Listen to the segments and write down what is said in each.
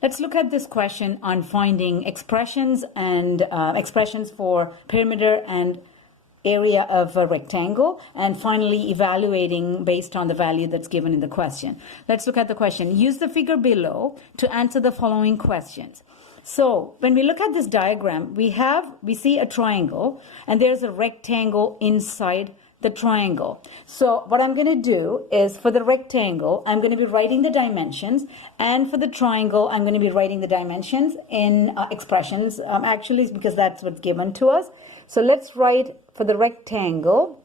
Let's look at this question on finding expressions and expressions for perimeter and area of a rectangle, and finally evaluating based on the value that's given in the question. Let's look at the question. Use the figure below to answer the following questions. So when we look at this diagram, we see a triangle and there's a rectangle inside the triangle. So what I'm going to do is, for the rectangle, I'm going to be writing the dimensions, and for the triangle, I'm going to be writing the dimensions in expressions, actually, because that's what's given to us. So let's write for the rectangle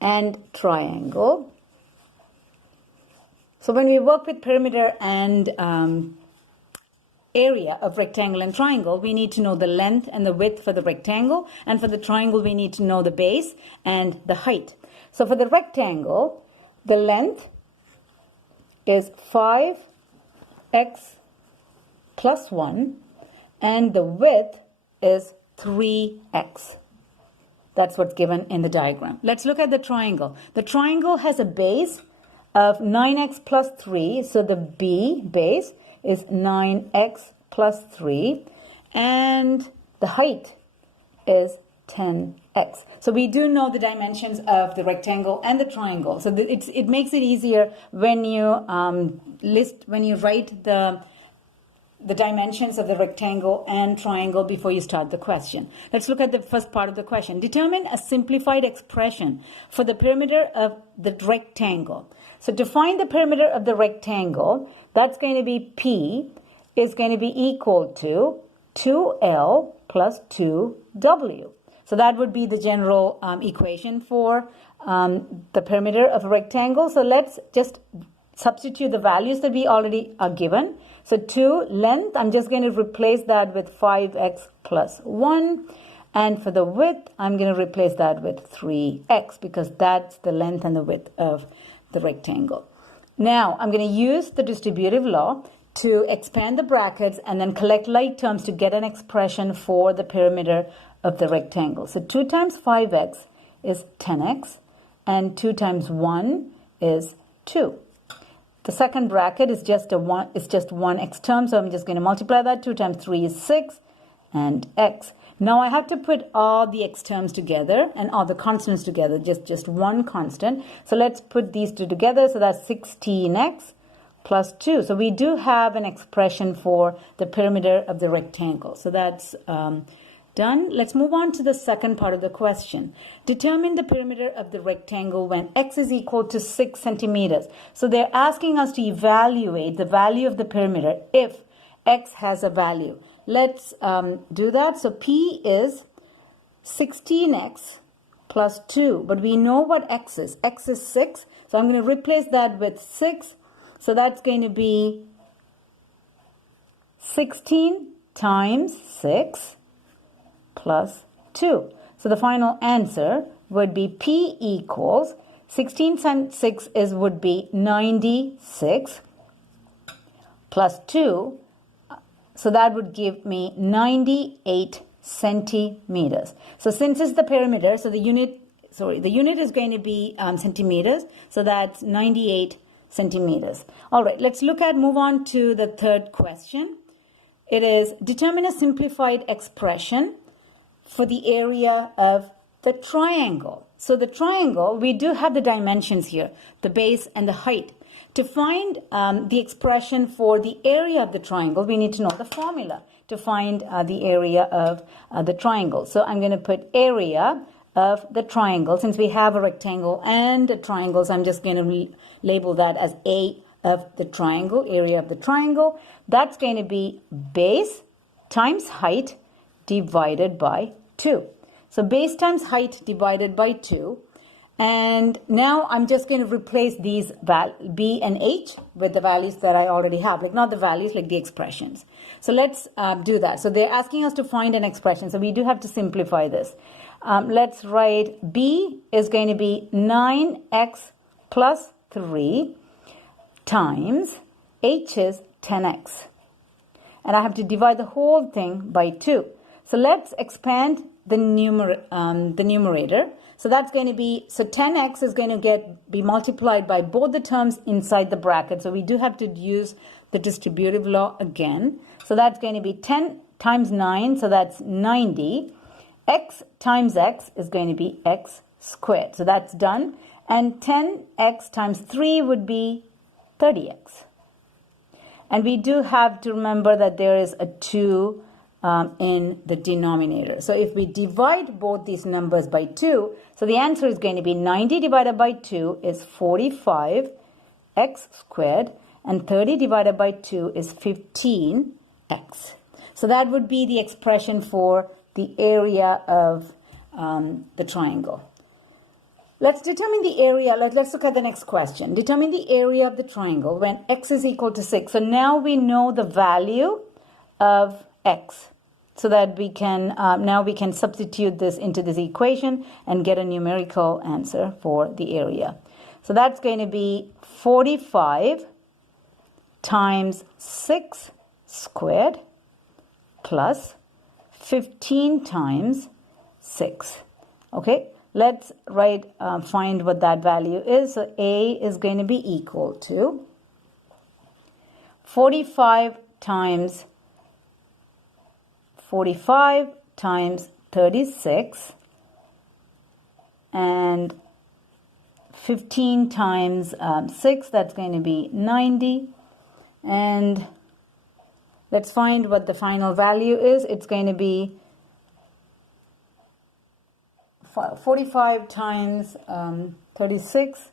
and triangle. So when we work with perimeter and area of rectangle and triangle, we need to know the length and the width for the rectangle, and for the triangle we need to know the base and the height. So for the rectangle, the length is 5x plus 1 and the width is 3x. That's what's given in the diagram. Let's look at the triangle. The triangle has a base of 9x plus 3, so the B base is 9x plus 3, and the height is 10x. So we do know the dimensions of the rectangle and the triangle. So it makes it easier when you write the dimensions of the rectangle and triangle before you start the question. Let's look at the first part of the question. Determine a simplified expression for the perimeter of the rectangle. So to find the perimeter of the rectangle, that's going to be P is going to be equal to 2L plus 2W. So that would be the general equation for the perimeter of a rectangle. So let's just substitute the values that we already are given. So 2 length, I'm just going to replace that with 5x plus 1. And for the width, I'm going to replace that with 3x, because that's the length and the width of the rectangle. Now I'm going to use the distributive law to expand the brackets and then collect like terms to get an expression for the perimeter of the rectangle. So 2 times 5x is 10x and 2 times 1 is 2. The second bracket is just one x term, so I'm just going to multiply that. 2 times 3 is 6 and x. Now I have to put all the x terms together and all the constants together, just one constant. So let's put these two together. So that's 16x plus 2. So we do have an expression for the perimeter of the rectangle. So that's done. Let's move on to the second part of the question. Determine the perimeter of the rectangle when x is equal to 6 centimeters. So they're asking us to evaluate the value of the perimeter if x has a value. Let's do that. So P is 16x plus 2, but we know what x is. X is 6, so I'm going to replace that with 6. So that's going to be 16 times 6 plus 2. So the final answer would be P equals 16 times 6 would be 96 plus 2. So that would give me 98 centimeters. So since it's the perimeter, so the unit is going to be centimeters. So that's 98 centimeters. All right, let's move on to the third question. It is determine a simplified expression for the area of the triangle. So the triangle, we do have the dimensions here, the base and the height. To find the expression for the area of the triangle, we need to know the formula to find the area of the triangle. So I'm going to put area of the triangle. Since we have a rectangle and a triangle, so I'm just going to label that as A of the triangle, area of the triangle. That's going to be base times height divided by 2. So base times height divided by 2. And now I'm just going to replace these B and H with the values that I already have, like not the values, like the expressions. So let's do that. So they're asking us to find an expression. So we do have to simplify this. Let's write B is going to be 9x plus 3 times H is 10x. And I have to divide the whole thing by 2. So let's expand the numerator. So that's going to be, so 10x is going to be multiplied by both the terms inside the bracket. So we do have to use the distributive law again. So that's going to be 10 times 9, so that's 90. X times x is going to be x squared. So that's done. And 10x times 3 would be 30x. And we do have to remember that there is a 2 in the denominator. So if we divide both these numbers by 2, so the answer is going to be 90 divided by 2 is 45x squared, and 30 divided by 2 is 15x. So that would be the expression for the area of the triangle. Let's determine the area. Let's look at the next question. Determine the area of the triangle when x is equal to 6. So now we know the value of x, so that we can now we can substitute this into this equation and get a numerical answer for the area. So that's going to be 45 times 6 squared plus 15 times 6. Okay, let's find what that value is. So A is going to be equal to 45 times 36 and 15 times 6, that's going to be 90. And let's find what the final value is. It's going to be 45 times 36.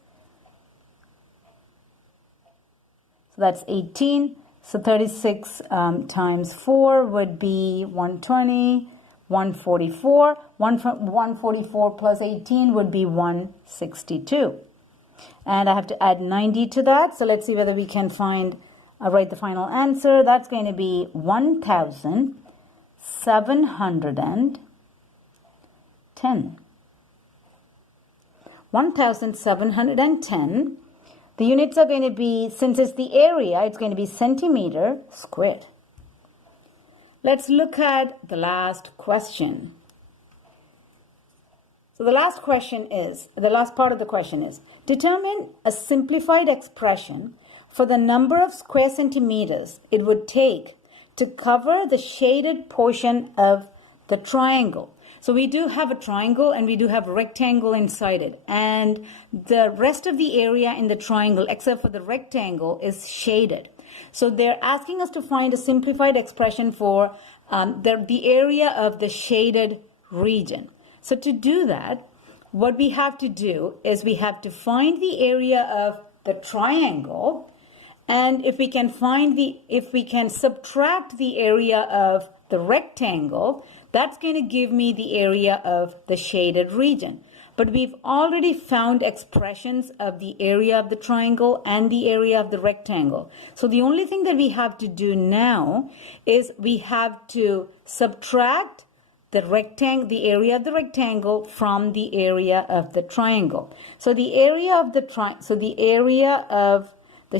So that's 18. So 36 times 4 would be 120, 144. 144 plus 18 would be 162. And I have to add 90 to that. So let's see whether we can write the final answer. That's going to be 1,710. 1,710. The units are going to be, since it's the area, it's going to be centimeter squared. Let's look at the last question. So the last part of the question is, determine a simplified expression for the number of square centimeters it would take to cover the shaded portion of the triangle. So we do have a triangle and we do have a rectangle inside it. And the rest of the area in the triangle, except for the rectangle, is shaded. So they're asking us to find a simplified expression for the area of the shaded region. So to do that, what we have to do is we have to find the area of the triangle. And if we can subtract the area of the rectangle, that's going to give me the area of the shaded region. But we've already found expressions of the area of the triangle and the area of the rectangle. So the only thing that we have to do now is we have to subtract the area of the rectangle from the area of the triangle. So the area of the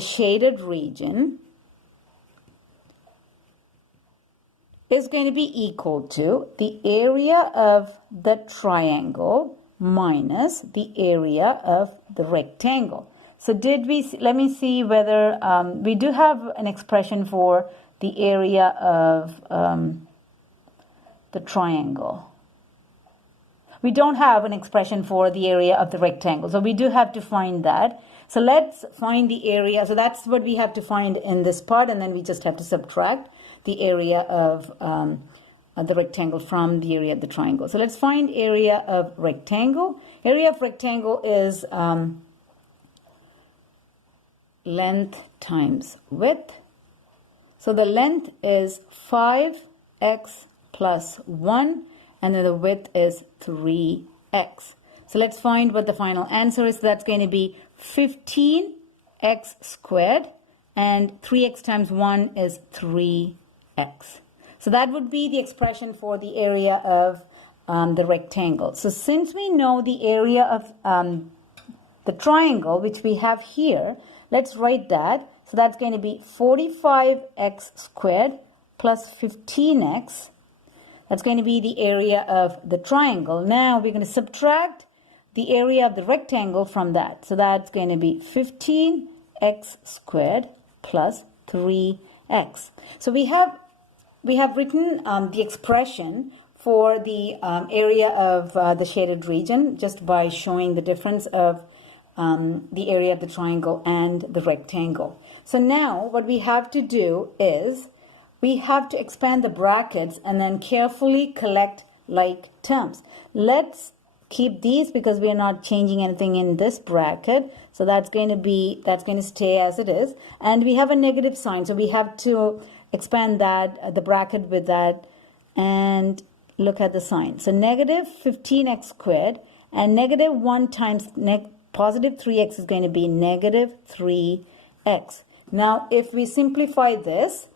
shaded region is going to be equal to the area of the triangle minus the area of the rectangle. So let me see whether we do have an expression for the area of the triangle. We don't have an expression for the area of the rectangle, so we do have to find that. So let's find the area. So that's what we have to find in this part, and then we just have to subtract the area of the rectangle from the area of the triangle. So let's find area of rectangle. Area of rectangle is length times width. So the length is 5x plus 1, and then the width is 3x. So let's find what the final answer is. That's going to be 15x squared, and 3x times 1 is 3x. So that would be the expression for the area of the rectangle. So since we know the area of the triangle, which we have here, let's write that. So that's going to be 45x squared plus 15x. That's going to be the area of the triangle. Now we're going to subtract the area of the rectangle from that. So that's going to be 15x squared plus 3x. So we have written the expression for the area of the shaded region just by showing the difference of the area of the triangle and the rectangle. So now what we have to do is we have to expand the brackets and then carefully collect like terms. Let's keep these because we are not changing anything in this bracket. So that's going to stay as it is. And we have a negative sign. So we have to expand that, the bracket with that, and look at the sign. So negative 15x squared and negative 1 times positive 3x is going to be negative 3x. Now if we simplify this,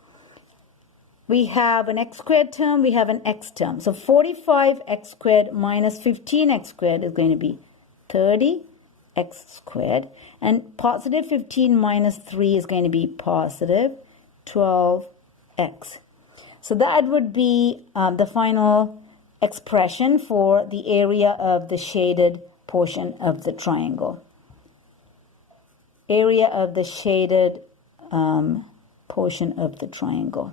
we have an x squared term, we have an x term. So 45x squared minus 15x squared is going to be 30x squared. And positive 15 minus 3 is going to be positive 12x. So that would be the final expression for the area of the shaded portion of the triangle. Area of the shaded portion of the triangle.